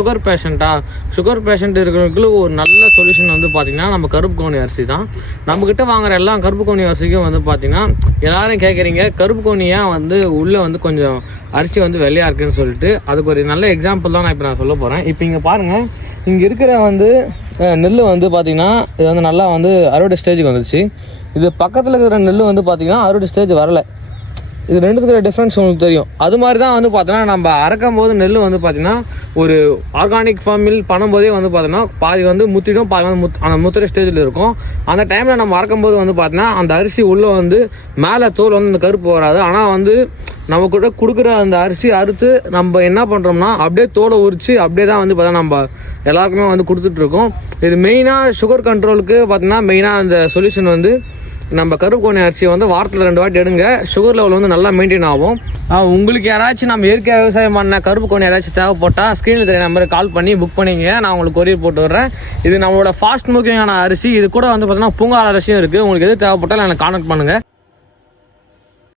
Sugar patient இருக்கிறவங்களுக்கு ஒரு நல்ல சொல்யூஷன் வந்து பார்த்திங்கன்னா நம்ம கருப்பு கவுனி அரிசி தான். நம்மக்கிட்ட வாங்குற எல்லா கருப்பு கவுனி அரிசிக்கும் வந்து பார்த்திங்கன்னா எல்லோரும் கேட்குறீங்க கருப்பு கவுனியாக வந்து உள்ளே வந்து கொஞ்சம் அரிசி வந்து வெள்ளையாக இருக்குதுன்னு சொல்லிட்டு, அதுக்கு ஒரு நல்ல எக்ஸாம்பிள் தான் நான் சொல்ல போகிறேன். இப்போ இங்கே பாருங்கள், இங்கே இருக்கிற வந்து நெல் வந்து பார்த்திங்கன்னா இது வந்து நல்லா வந்து அறுவடை ஸ்டேஜுக்கு வந்துருச்சு. இது பக்கத்தில் இருக்கிற நெல் வந்து பார்த்திங்கன்னா அறுவடை ஸ்டேஜ் வரலை. இது ரெண்டுத்துக்கு டிஃப்ரென்ஸ் உங்களுக்கு தெரியும். அது மாதிரி தான் வந்து பார்த்தோன்னா நம்ம அறக்கும் போது நெல் வந்து பார்த்திங்கன்னா ஒரு ஆர்கானிக் ஃபார்மில் பண்ணும்போதே வந்து பார்த்தோன்னா பாதி வந்து முத்திடும், பாதி வந்து அந்த முத்துற ஸ்டேஜில் இருக்கும். அந்த டைமில் நம்ம அறக்கும் போது வந்து பார்த்தோன்னா அந்த அரிசி உள்ளே வந்து மேலே தோல் வந்து இந்த கருப்பு வராது. ஆனால் வந்து நம்ம கூட கொடுக்குற அந்த அரிசி அறுத்து நம்ம என்ன பண்ணுறோம்னா அப்படியே தோலை உரித்து அப்படியே தான் வந்து பார்த்தா நம்ம எல்லாருக்குமே வந்து கொடுத்துட்ருக்கோம். இது மெயினாக சுகர் கண்ட்ரோலுக்கு பார்த்தீங்கன்னா மெயினாக அந்த சொல்யூஷன் வந்து நம்ம கருப்பு கவுனி அரிசியை வந்து வாரத்தில் 2 வாட்டி எடுங்க. சுகர் லெவல் வந்து நல்லா மெயின்டைன் ஆகும். உங்களுக்கு யாராச்சும் நம்ம இயற்கை விவசாயம் பண்ண கருப்பு கவுனி யாராச்சும் தேவைப்பட்டால் ஸ்க்ரீனில் தெரிய நம்பருக்கு கால் பண்ணி புக் பண்ணிங்க, நான் உங்களுக்கு கொரியர் போட்டு விட்றேன். இது நம்மளோட ஃபாஸ்ட் மூவிங்கான அரிசி. இது கூட வந்து பார்த்தீங்கன்னா பூங்கால அரிசியும் இருக்குது. உங்களுக்கு எது தேவைப்பட்டாலும் எனக்கு கான்டாக்ட் பண்ணுங்கள்.